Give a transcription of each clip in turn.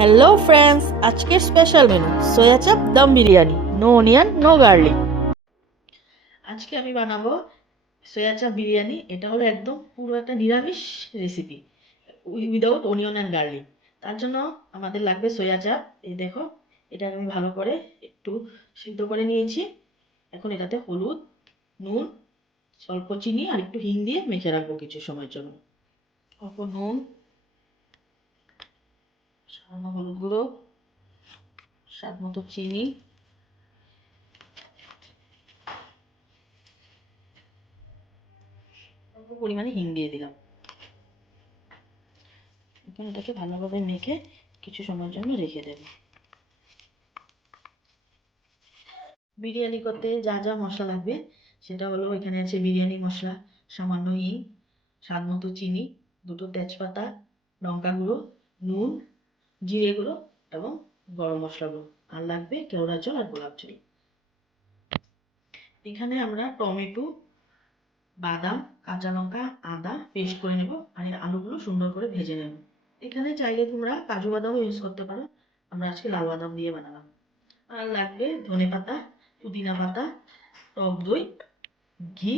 Hello friends আজকের special menu soya chaap dum biryani no onion no garlic আজকে আমি বানাবো সোয়া চাপ বিরিয়ানি এটা হলো একদম পুরো একটা নিরামিষ recipe without onion and garlic তার জন্য আমাদের লাগবে সোয়া চাপ এই দেখো এটা আমি ভালো করে একটু সিদ্ধ করে নিয়েছি। এখন এটাতে হলুদ নুন অল্প চিনি আর একটু হিং দিয়ে মেখে রাখব কিছু সময়ের জন্য। অল্প নুন সামান্য হলুদ গুঁড়ো, স্বাদ মতো চিনি। পরিমাণে হিং দিয়ে দিলাম। এখন এটাকে ভালোভাবে মেখে কিছু সময়ের জন্য রেখে দেব। বিরিয়ানি করতে যা যা মশলা লাগবে, সেটা হলো এখানে আছে বিরিয়ানি মশলা, সামান্য হিং, স্বাদ মতো চিনি, দুটো তেজপাতা, লঙ্কা গুঁড়ো, নুন জিরে গুঁড়ো এবং গরম মশলা গুঁড়ো। আর লাগবে কেওড়া জল আর গোলাপ জল। এখানে আমরা টমেটো, বাদাম, কাঁচা লঙ্কা, আদা পেস্ট করে নেব আর আলুগুলো সুন্দর করে ভেজে নেব। এখানে চাইলে তোমরা কাজু বাদামও ইউজ করতে পারো। আমরা আজকে লাল বাদাম দিয়ে বানালাম। আর লাগবে ধনে পাতা, পুদিনা পাতা, টক দই, ঘি।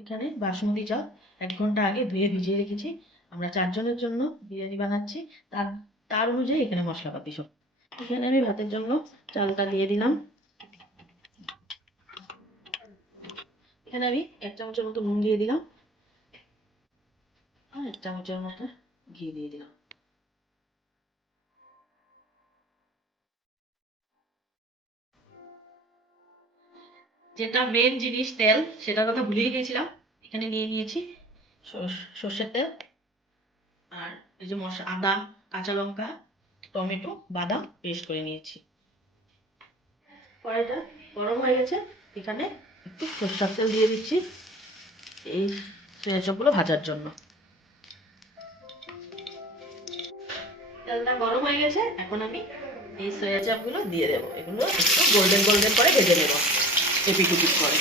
এখানে বাসমতি চাল। এক ঘণ্টা আগে ধুয়ে ভিজিয়ে রেখেছি। আমরা চারজনের জন্য বিরিয়ানি বানাচ্ছি। তার তার অনুযায়ী এখানে মশলাপাতি সব। এখানে আমি ভাতের জন্য চালটা দিয়ে দিলাম। এখানে আমি এক চামচের মতো নুন দিয়ে দিলাম। আর এক চামচের মতো ঘি দিয়ে দিলাম। যেটা মেন জিনিস তেল, সেটার কথা ভুলিয়ে গেছিলাম। এখানে নিয়ে নিয়েছি সর- সর্ষের তেল। আর এই যে মশলা আদা কাঁচা লঙ্কা, টমেটো, বাদাম পেস্ট করে নিয়েছি। কড়াইটা গরম হয়ে গেছে, এখানে একটু সরষার তেল দিয়ে দিচ্ছি এই সোয়া চপগুলো ভাজার জন্য। তেলটা গরম হয়ে গেছে, এখন আমি এই সোয়া চাপগুলো দিয়ে দেবো। এগুলো একটু গোল্ডেন গোল্ডেন করে ভেজে নেব এপিট উপিট করে।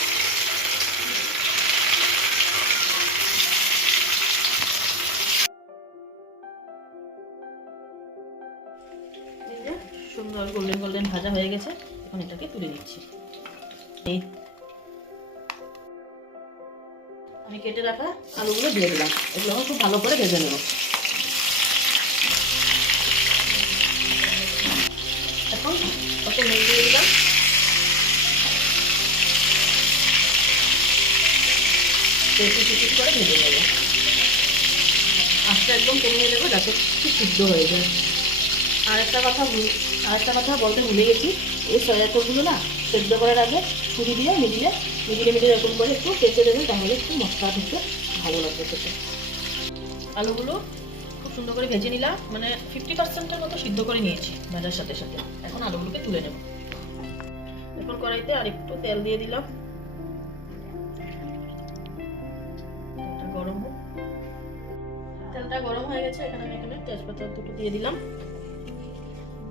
আমি কেটে রাখা আলুগুলো দিয়ে দিলাম। এগুলো আমার খুব ভালো করে ভেজে নেব। এখন ওকে নুন দিয়ে দিলাম। একটু টিকিট করে ভেজে নেব। আস্তে একদম কমিয়ে দেবো যাতে খুব সিদ্ধ হয়ে যায়। আর একটা কথা ভুল- আর একটা কথা বলতে ভুলে গেছি। এই সয়া চপগুলো না সেদ্ধ করার আগে ছুরি দিয়ে মিডিলে মিডিলে মিডিলে এরকম করে একটু কেটে দেবেন তাহলে একটু মশলা ঢুকতে ভালো লাগবে খেতে। আলুগুলো খুব সুন্দর করে ভেজে নিলাম। মানে ফিফটি পার্সেন্টের মতো সিদ্ধ করে নিয়েছি ভাজার সাথে সাথে। এখন আলুগুলোকে তুলে নেব। এখন কড়াইতে আর একটু তেল দিয়ে দিলাম। গরম তেলটা গরম হয়ে গেছে, এখানে আমি এখানে তেজপাতা দুটো দিয়ে দিলাম।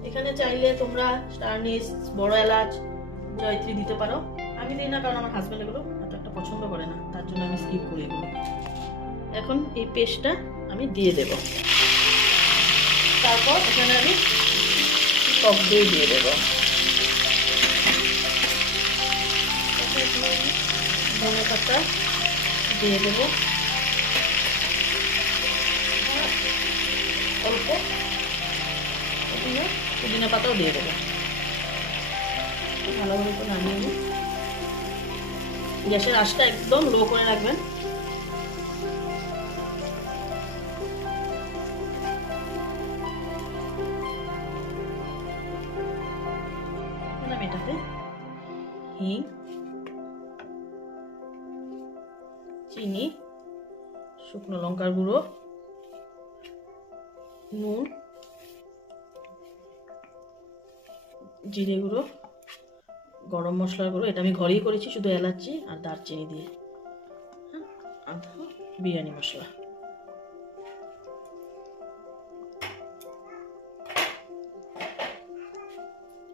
এখানে চাইলে তোমরা স্টারনিস, বড় এলাচ জয়ত্রী দিতে পারো। আমি দিই না, কারণ আমার হাজব্যান্ড এগুলো এত একটা পছন্দ করে না, তার জন্য আমি স্কিপ করি এগুলো। এখন এই পেস্টটা আমি দিয়ে দেব। তারপর এখানে আমি টক দই দিয়ে দেবো। ধনে পাতা দিয়ে দেবো। অল্প। পুদিনা পাতাও দিয়ে দেবো। ভালোভাবে একটু নামিয়ে নিই। গ্যাসের আঁচটা একদম লো করে রাখবেন। এটাতে হিং চিনি, শুকনো লঙ্কার গুঁড়ো, নুন, জিরে গুঁড়ো গরম মশলার গুঁড়ো, এটা আমি ঘরেই করেছি, শুধু এলাচি আর দারচিনি দিয়ে। হ্যাঁ আর বিরিয়ানি মশলা।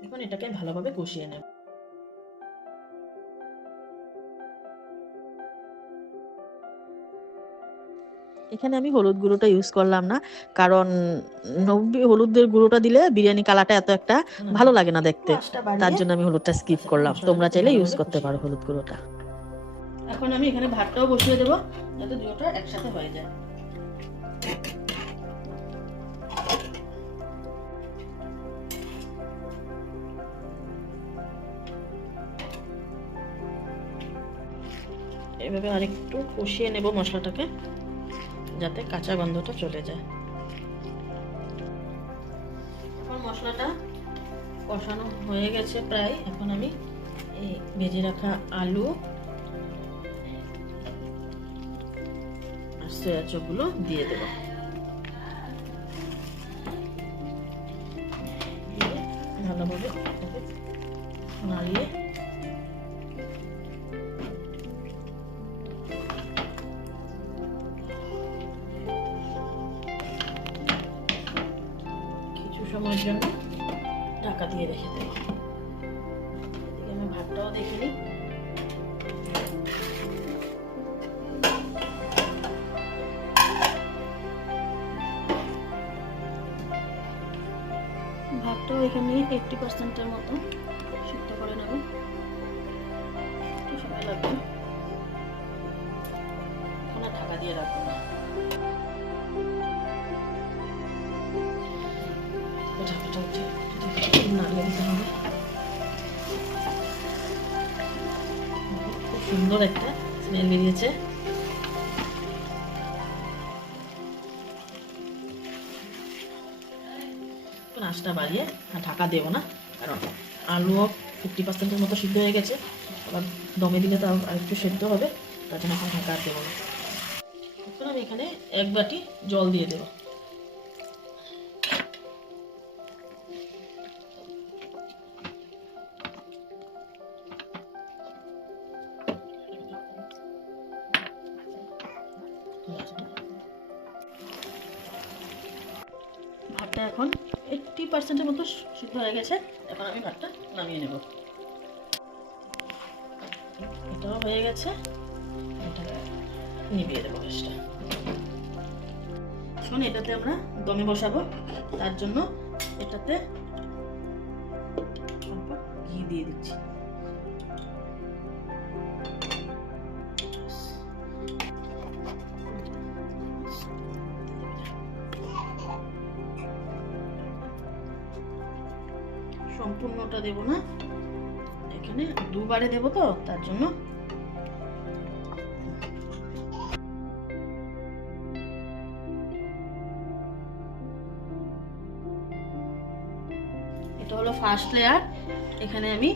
এখন এটাকে ভালোভাবে কষিয়ে নেব। এখানে আমি হলুদ গুঁড়োটা ইউজ করলাম না। কারণ নব্বই হলুদের গুঁড়োটা দিলে বিরিয়ানি কালারটা এত একটা ভালো লাগে না দেখতে। তার জন্য আমি হলুদটা স্কিপ করলাম। তোমরা চাইলে ইউজ করতে পারো হলুদ গুঁড়োটা। এখন আমি এখানে ভাতটাও বসিয়ে দেবো যাতে দুটোটা একসাথে হয়ে যায়। এভাবে আরেকটু কষিয়ে নেব মশলাটাকে। যাতে কাঁচা গন্ধটা চলে যায়। এখন মশলাটা কষানো হয়ে গেছে প্রায়। এখন আমি এই ভেজে রাখা আলু আর সয়া চপগুলো দিয়ে দেবো। ভালোভাবে নাড়িয়ে ঢাকা দিয়ে রেখে দেবো। এদিকে আমি ভাতটাও দেখে নিই। ভাতটাও এখানে এইটটি পার্সেন্টের মতো সিদ্ধ করে নেব। একটু সময় লাগবে। আর ঢাকা দিয়ে রাখব। না ঢাকাটা খুব সুন্দর একটা স্মেল বেরিয়েছে। আঁচটা বাড়িয়ে ঢাকা দেবো না। কারণ আলুও ফিফটি পার্সেন্টের মতো সিদ্ধ হয়ে গেছে। আবার দমে দিলে তো আর একটু সেদ্ধ হবে, তার জন্য এখন ঢাকা দেবো না। এখন আমি এখানে এক বাটি জল দিয়ে দেবো। এখন এইটটি পার্সেন্টের মতো সিদ্ধ হয়ে গেছে। এখন আমি ভাতটা নামিয়ে নেব। এটাও হয়ে গেছে। এটা নিভিয়ে দেবো গ্যাসটা। এখন এটাতে আমরা দমে বসাবো। তার জন্য এটাতে অল্প ঘি দিয়ে দিচ্ছি। সম্পূর্ণটা দেব না। এখানে দুবারে দেব তো, তার জন্য। এটা হলো ফার্স্ট লেয়ার এখানে আমি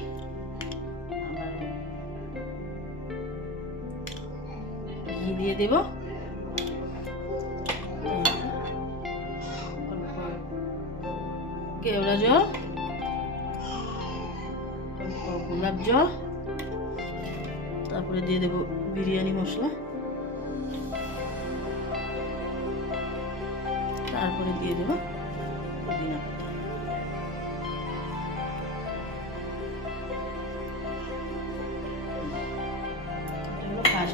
ঘি দিয়ে দেব। কেওড়া জল? গোলাপ জল, তারপরে দিয়ে দেবো বিরিয়ানি মশলা। তারপরে দিয়ে দেবো পুদিনা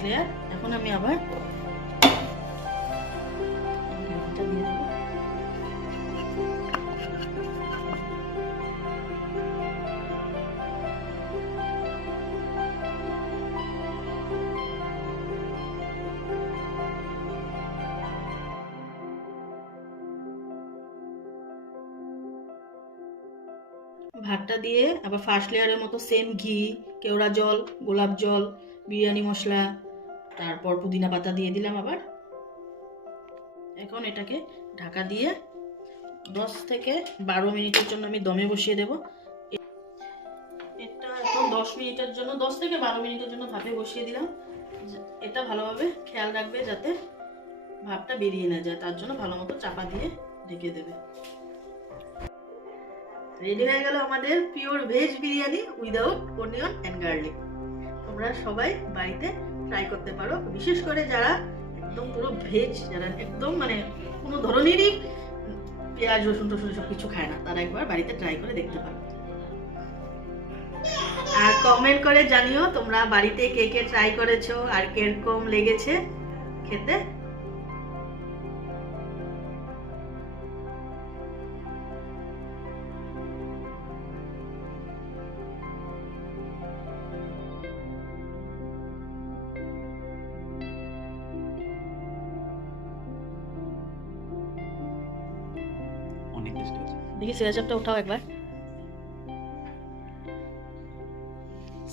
লেয়ার এখন আমি আবার ভাতটা দিয়ে আবার ফার্স্ট লেয়ারের মতো সেম ঘি, কেওড়া জল, গোলাপ জল, বিরিয়ানি মশলা, তারপর পুদিনা পাতা দিয়ে দিলাম আবার। এখন এটাকে ঢাকা দিয়ে দশ থেকে বারো মিনিটের জন্য আমি দমে বসিয়ে দেব। এটা এখন দশ মিনিটের জন্য, দশ থেকে বারো মিনিটের জন্য ভাপে বসিয়ে দিলাম। এটা ভালোভাবে খেয়াল রাখবে যাতে ভাপটা বেরিয়ে না যায়, তার জন্য ভালো মতো চাপা দিয়ে ঢেকে দেবে। রেডি হয়ে গেল আমাদের pure veg biryani without onion and garlic তোমরা সবাই বাড়িতে ট্রাই করতে পারো। বিশেষ করে যারা একদম পুরো ভেজ যারা একদম মানে কোনো ধরনেরই পেঁয়াজ, রসুন টসুন সব কিছু খায় না, তারা একবার বাড়িতে ট্রাই করে দেখতে পারো। আর কমেন্ট করে জানিও তোমরা বাড়িতে কে কে ট্রাই করেছ, আর কীরকম লেগেছে খেতে। দেখি সিরাচাপটা উঠাও একবার।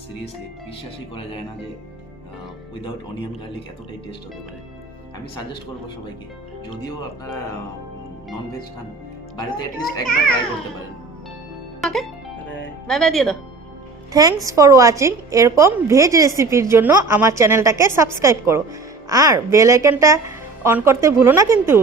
সিরিয়াসলি বিশ্বাসই করা যায় না যে উইদাউট অনিয়ন গার্লিক এতটাই টেস্ট হতে পারে। আমি সাজেস্ট করব সবাইকে যদিও আপনারা নন ভেজ খান বাড়িতে অ্যাটলিস্ট একবার ট্রাই করতে পারেন। ওকে বাই বাই দিয়ে দাও। থ্যাঙ্কস ফর ওয়াচিং এরকম ভেজ রেসিপির জন্য আমার চ্যানেলটাকে সাবস্ক্রাইব করো। আর বেল আইকনটা অন করতে ভুলো না কিন্তু।